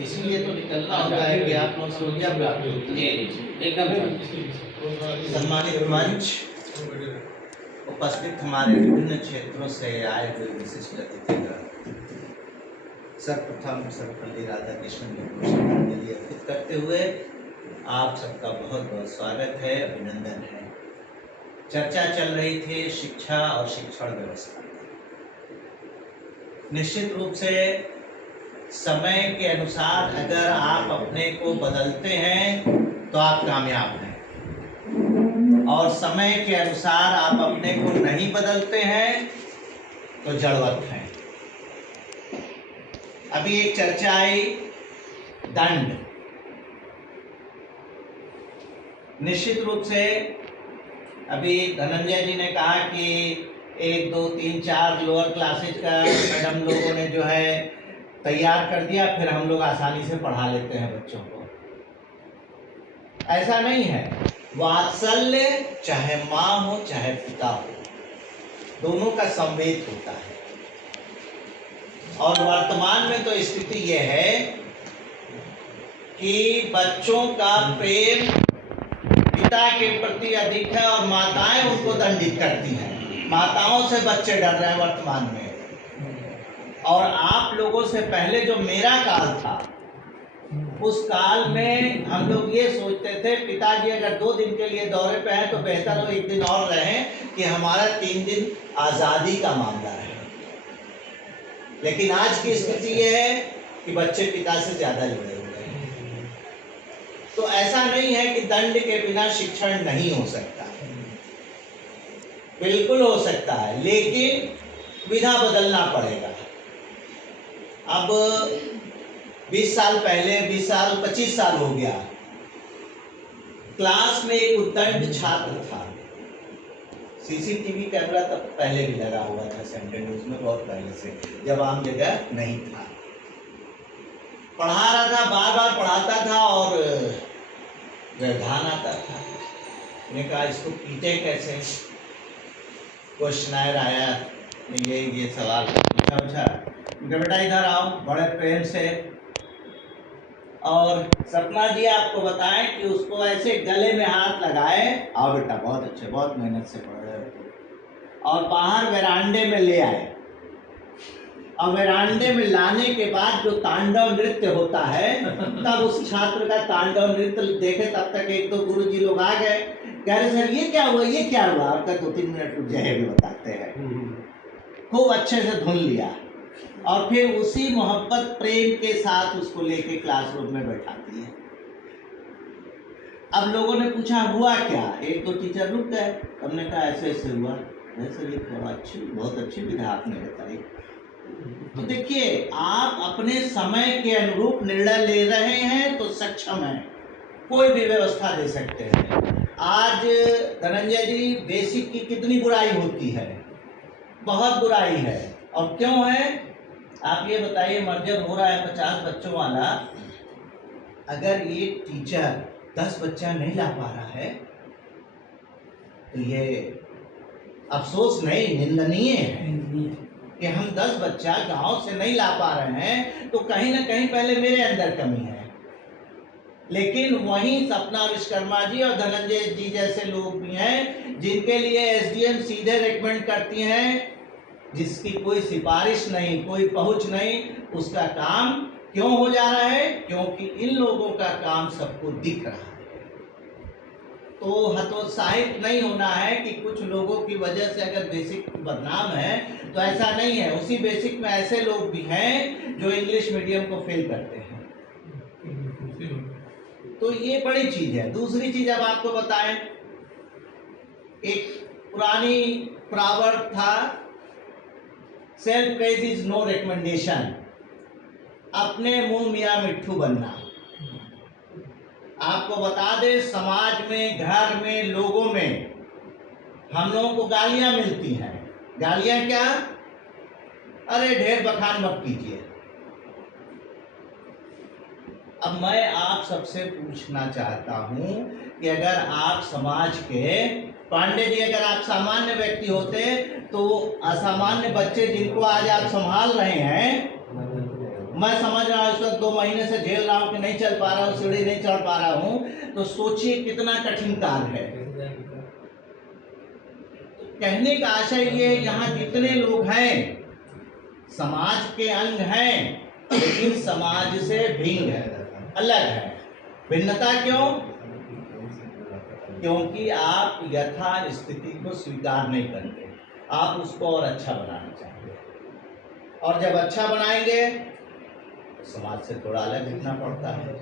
इसीलिए तो निकलना होता है कि आप लोग से ऊर्जा प्राप्त होती है। एकदम सम्मानित मंच, उपस्थित हमारे विभिन्न क्षेत्रों से आए हुए विशिष्ट अतिथिगण, सर्वप्रथम सर्वपल्ली राधाकृष्णन जी को श्रद्धांजलि अर्पित करते हुए आप सबका बहुत बहुत स्वागत है, अभिनंदन है। चर्चा चल रही थी शिक्षा और शिक्षण व्यवस्था। निश्चित रूप से समय के अनुसार अगर आप अपने को बदलते हैं तो आप कामयाब हैं, और समय के अनुसार आप अपने को नहीं बदलते हैं तो जड़वत हैं। अभी एक चर्चा आई दंड। निश्चित रूप से अभी धनंजय जी ने कहा कि 1, 2, 3, 4 लोअर क्लासेज का मैडम लोगों ने जो है तैयार कर दिया, फिर हम लोग आसानी से पढ़ा लेते हैं बच्चों को। ऐसा नहीं है। वात्सल्य चाहे माँ हो चाहे पिता हो, दोनों का संवेद होता है। और वर्तमान में तो स्थिति यह है कि बच्चों का प्रेम पिता के प्रति अधिक है और माताएं उनको दंडित करती हैं। माताओं से बच्चे डर रहे हैं वर्तमान में। और आप लोगों से पहले जो मेरा काल था, उस काल में हम लोग ये सोचते थे पिताजी अगर 2 दिन के लिए दौरे पे हैं तो बेहतर हो 1 दिन और रहें कि हमारा 3 दिन आज़ादी का मामला है। लेकिन आज की स्थिति ये है कि बच्चे पिता से ज़्यादा जुड़े हुए हैं। तो ऐसा नहीं है कि दंड के बिना शिक्षण नहीं हो सकता, बिल्कुल हो सकता है, लेकिन विधा बदलना पड़ेगा। अब 20 साल पहले, 20 साल 25 साल हो गया, क्लास में एक उद्दंड छात्र था। सीसीटीवी कैमरा तब पहले भी लगा हुआ था सेंट्रल न्यूज में, बहुत पहले से, जब आम जगह नहीं था। पढ़ा रहा था, बार बार पढ़ाता था और व्यवधान आता था। मैंने कहा इसको पीटे कैसे। क्वेश्चनायर आया, ये सवाल पूछा। बेटा इधर आओ, बड़े प्रेम से, और सपना जी आपको बताएं कि उसको ऐसे गले में हाथ लगाए, आओ बेटा बहुत अच्छे, बहुत मेहनत से पढ़ रहे हो, और बाहर वेरांडे में ले आए। और वेरांडे में लाने के बाद जो तांडव नृत्य होता है, तब उस छात्र का तांडव नृत्य देखे। तब तक 1-2 गुरुजी लोग आ गए, कह रहे सर ये क्या हुआ, ये क्या हुआ। आपका 2-3 मिनट रुक जाए, भी बताते हैं। खूब अच्छे से धुन लिया और फिर उसी मोहब्बत प्रेम के साथ उसको लेके क्लासरूम में बैठा दिए। अब लोगों ने पूछा हुआ क्या। 1-2 टीचर रुक गए। हमने कहा ऐसे ऐसे हुआ। ऐसे ये बहुत अच्छी विधा आपने बताई। तो देखिए, आप अपने समय के अनुरूप निर्णय ले रहे हैं तो सक्षम हैं, कोई भी व्यवस्था दे सकते हैं। आज धनंजय जी, बेसिक की कितनी बुराई होती है, बहुत बुराई है। और क्यों है आप ये बताइए। मर्जर हो रहा है 50 बच्चों वाला, अगर ये टीचर 10 बच्चा नहीं ला पा रहा है तो ये अफसोस नहीं, निंदनीय है कि हम 10 बच्चा गांव से नहीं ला पा रहे हैं, तो कहीं ना कहीं पहले मेरे अंदर कमी है। लेकिन वहीं सपना विश्वकर्मा जी और धनंजय जी जैसे लोग भी हैं जिनके लिए एसडीएम सीधे रेकमेंड करती हैं, जिसकी कोई सिफारिश नहीं, कोई पहुंच नहीं, उसका काम क्यों हो जा रहा है? क्योंकि इन लोगों का काम सबको दिख रहा है। तो हतोत्साहित नहीं होना है कि कुछ लोगों की वजह से अगर बेसिक बदनाम है, तो ऐसा नहीं है। उसी बेसिक में ऐसे लोग भी हैं जो इंग्लिश मीडियम को फेल करते हैं। तो ये बड़ी चीज है। दूसरी चीज अब आपको बताएं, एक पुरानी प्रॉवर्ब था, self praise is no recommendation. अपने मुंह मियाँ मिट्ठू बनना। आपको बता दे, समाज में, घर में, लोगों में हम लोगों को गालियां मिलती हैं। गालियां क्या? अरे ढेर बखान मत कीजिए। अब मैं आप सबसे पूछना चाहता हूं कि अगर आप समाज के पांडे जी, अगर आप सामान्य व्यक्ति होते तो असामान्य बच्चे जिनको आज आप संभाल रहे हैं, मैं समझ रहा हूँ इस वक्त 2 महीने से झेल रहा हूँ कि नहीं चल पा रहा हूँ, सीढ़ी नहीं चढ़ पा रहा हूँ, तो सोचिए कितना कठिन कार्य है। कहने का आशय ये, यहाँ जितने लोग हैं समाज के अंग हैं, लेकिन समाज से भिन्न है, अलग है। भिन्नता क्यों? क्योंकि आप यथा स्थिति को स्वीकार नहीं करते, आप उसको और अच्छा बनाना चाहते हैं। और जब अच्छा बनाएंगे तो समाज से थोड़ा अलग दिखना पड़ता है।